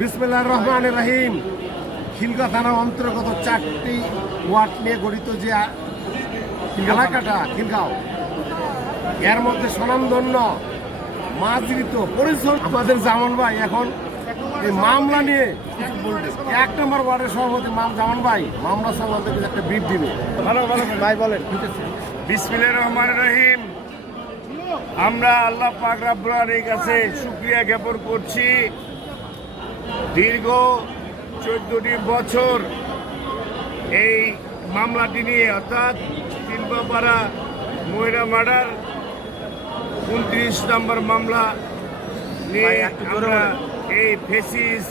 বিসমিল্লাহ রহমান রাহিম। খিলগা থানার অন্তর্গত চারটি ওয়ার্ড নিয়ে গঠিত যে এলাকাটা খিলগাঁও এর মধ্যে স্বনামধন্য মাঝরিত পরিশ্রম আমাদের জামান ভাই এখন এই মামলা নিয়ে এক নম্বর ওয়ার্ডের সভাপতি মাম জামান ভাই মামলা কিছু একটা বিট দিবে। ভালো ভালো ভাই বলেন। বিসমিল্লাহ রহমান রহিম। আমরা আল্লাহ পাক রাব্বুল কাছে শুকরিয়া জ্ঞাপন করছি। দীর্ঘ চোদ্দটি বছর এই মামলাটি নিয়ে অর্থাৎ তিলবাপাড়া মহিলা মার্ডার উনত্রিশ নম্বর মামলা নিয়ে আমরা এই ফেসিস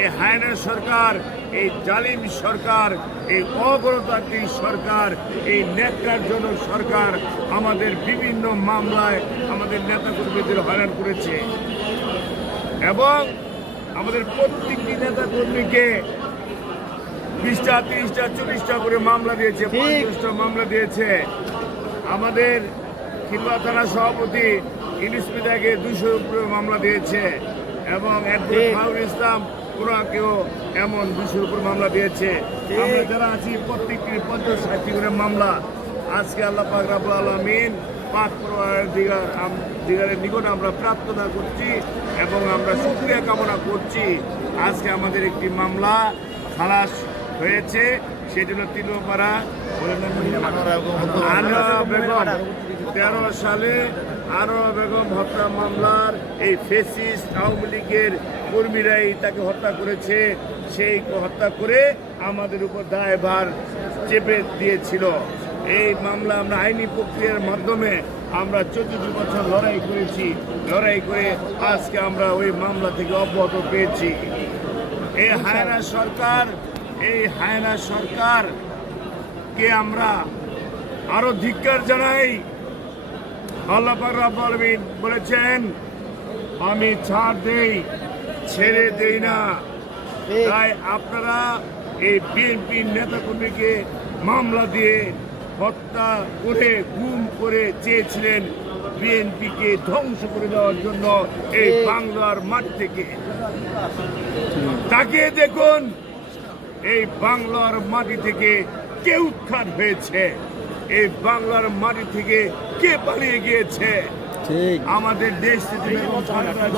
এই হায়না সরকার এই জালিম সরকার এই অগণতান্ত্রিক সরকার এই ন্যাক্কারজনক সরকার আমাদের বিভিন্ন মামলায় আমাদের নেতাকর্মীদের হয়রান করেছে। এবং আমাদের প্রত্যেকটি নেতাকর্মীকে বিশটা তিরিশটা চল্লিশটা করে মামলা দিয়েছে পঞ্চাশটা মামলা দিয়েছে। আমাদের খিলবা থানা সভাপতি ইলিশ মিদাকে দুশোর উপরে মামলা দিয়েছে। এবং একজন ফাউল কেউ এমন দুশোর উপর মামলা দিয়েছে। আমরা যারা আছি প্রত্যেকটি পঞ্চাশ ষাটটি করে মামলা। আজকে আল্লাহ পাক রাবুল আলমিন পাক দিগার দিগারের নিকট আমরা প্রার্থনা করছি এবং আমরা সুক্রিয়া কামনা করছি। আজকে আমাদের একটি মামলা খালাস হয়েছে। সেটি হলো তিনপাড়া আনোয়ারা বেগম, তেরো সালে আনোয়ারা বেগম হত্যা মামলার এই ফেসিস আওয়ামী লীগের কর্মীরাই তাকে হত্যা করেছে। সেই হত্যা করে আমাদের উপর দায়ভার চেপে দিয়েছিল। এই মামলা আমরা আইনি প্রক্রিয়ার মাধ্যমে আমরা চোদ্দ বছর লড়াই করেছি। লড়াই করে আজকে আমরা ওই মামলা থেকে অব্যাহত পেয়েছি। এই হায়না সরকার এই হায়না সরকার কে আমরা আরও ধিক্কার জানাই। আল্লাহ পাক রব্বুল বলেছেন আমি ছাড় দেই ছেড়ে দেই না। তাই আপনারা এই বিএনপি নেতাকর্মীকে মামলা দিয়ে হত্যা করে গুম করে চেয়েছিলেন বিএনপিকে ধ্বংস করে দেওয়ার জন্য এই বাংলার মাঠ থেকে। তাকে দেখুন এই বাংলার মাটি থেকে কে উৎখাত হয়েছে? এই বাংলার মাটি থেকে কে পালিয়ে গিয়েছে? আমাদের দেশ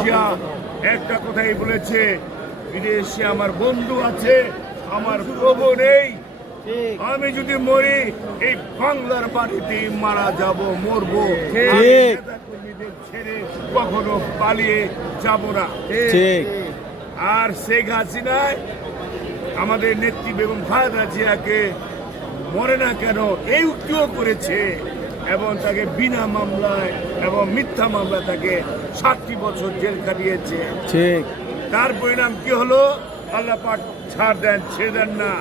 জিয়া একটা কথাই বলেছে বিদেশে আমার বন্ধু আছে আমার প্রভু নেই। আমি যদি মরি এই বাংলার বাড়িতে মারা যাব মরবো। ছেড়ে কখনো পালিয়ে যাব না। ঠিক। আর শেখ হাসিনায় আমাদের নেত্রী বেগম খালেদা জিয়াকে মরে না কেন এই উক্তিও করেছে এবং তাকে বিনা মামলায় এবং মিথ্যা মামলায় তাকে ষাটটি বছর জেল কাটিয়েছে ঠিক। তার পরিণাম কি হলো? আল্লাহ পাক ছাড় দেন ছেড়ে দেন না।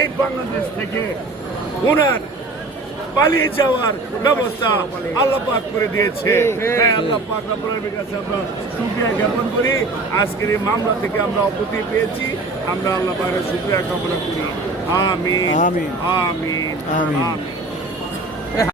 এই বাংলাদেশ থেকে ওনার পালিয়ে যাওয়ার ব্যবস্থা আল্লাহ পাক করে দিয়েছে। হ্যাঁ আল্লাহ পাক আপনার কাছে আমরা শুকরিয়া জ্ঞাপন করি। আজকের এই মামলা থেকে আমরা অপতি পেয়েছি। আমরা আল্লাহ পাকের শুকরিয়া কামনা করি। আমি আমিন। আমিন। আমিন। আমিন।